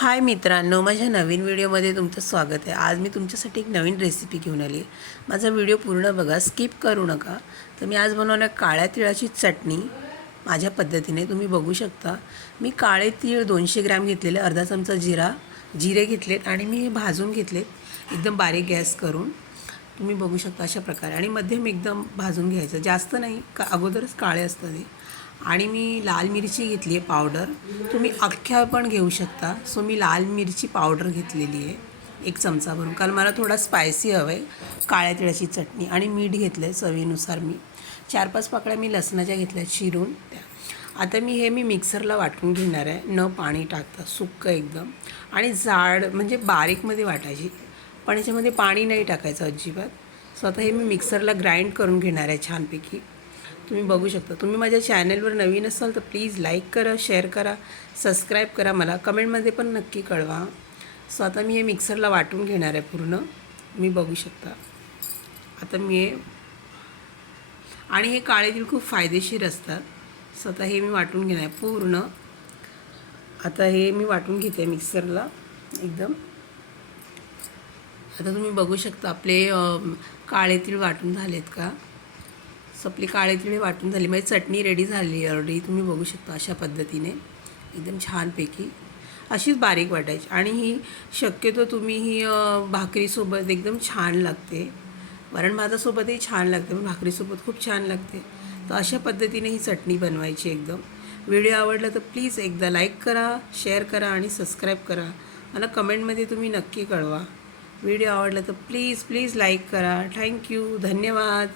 हाय मित्रांनो माझ्या नवीन व्हिडिओमध्ये तुमचं स्वागत आहे. आज मी तुमच्यासाठी एक नवीन रेसिपी घेऊन आली. आहे माझा व्हिडिओ पूर्ण बघा स्किप करू नका. तर मी आज बनवणार काळ्या तिळाची चटणी. माझ्या पद्धतीने तुम्ही बघू शकता. मी काळे तीळ दोनशे ग्रॅम घेतलेले अर्धा चमचा जिरा जिरे घेतलेत आणि मी भाजून घेतलेत. एकदम बारीक गॅस करून तुम्ही बघू शकता अशा प्रकारे. आणि मध्यम एकदम भाजून घ्यायचं. जास्त नाही का अगोदरच काळे असतं ते आणि मी लाल मिरची घेतली आहे पावडर. तुम्ही अख्ख्या पण घेऊ शकता. सो मी लाल मिरची पावडर घेतलेली आहे. एक चमचा भरून. कारण मला थोडा स्पायसी हवं आहे काळ्या तिळाची चटणी आणि मीठ घेतलं आहे चवीनुसार मी. चार पाच पाकळ्या मी लसणाच्या घेतल्या चिरून त्या. आता मी हे मी मिक्सरला वाटून घेणार आहे. न पाणी टाकता सुक्क एकदम. आणि जाड म्हणजे बारीकमध्ये वाटायची. पण याच्यामध्ये पाणी नाही टाकायचं अजिबात. सो आता हे मी मिक्सरला ग्राइंड करून घेणार आहे छानपैकी. तुम्ही बघू शकता. तुम्ही माझ्या चॅनलवर नवीन असाल तर प्लीज लाईक करा शेअर करा सबस्क्राईब करा. मला कमेंटमध्ये पण नक्की कळवा. सो आता मी हे मिक्सरला वाटून घेणार आहे पूर्ण. तुम्ही बघू शकता. आता मी हे आणि हे काळे तिळ खूप फायदेशीर असतात. सो आता हे मी वाटून घेणार आहे पूर्ण. आता हे मी वाटून घेते मिक्सरला एकदम. आता तुम्ही बघू शकता आपले काळे तीळ वाटून झालेत का? सो आपली काळे तिळे वाटून झाली. म्हणजे चटणी रेडी झाली ऑलरेडी तुम्ही बघू शकता अशा पद्धतीने. एकदम छानपैकी. अशीच बारीक वाटायची. आणि ही शक्यतो तुम्ही ही भाकरीसोबत एकदम छान लागते. वरण भातासोबतही छान लागते. पण भाकरीसोबत खूप छान लागते. तर अशा पद्धतीने ही चटणी बनवायची एकदम. व्हिडिओ आवडला तर प्लीज एकदा लाईक करा शेअर करा आणि सबस्क्राईब करा. मला कमेंटमध्ये तुम्ही नक्की कळवा. व्हिडिओ आवडला तर प्लीज प्लीज लाईक करा. Thank you. धन्यवाद.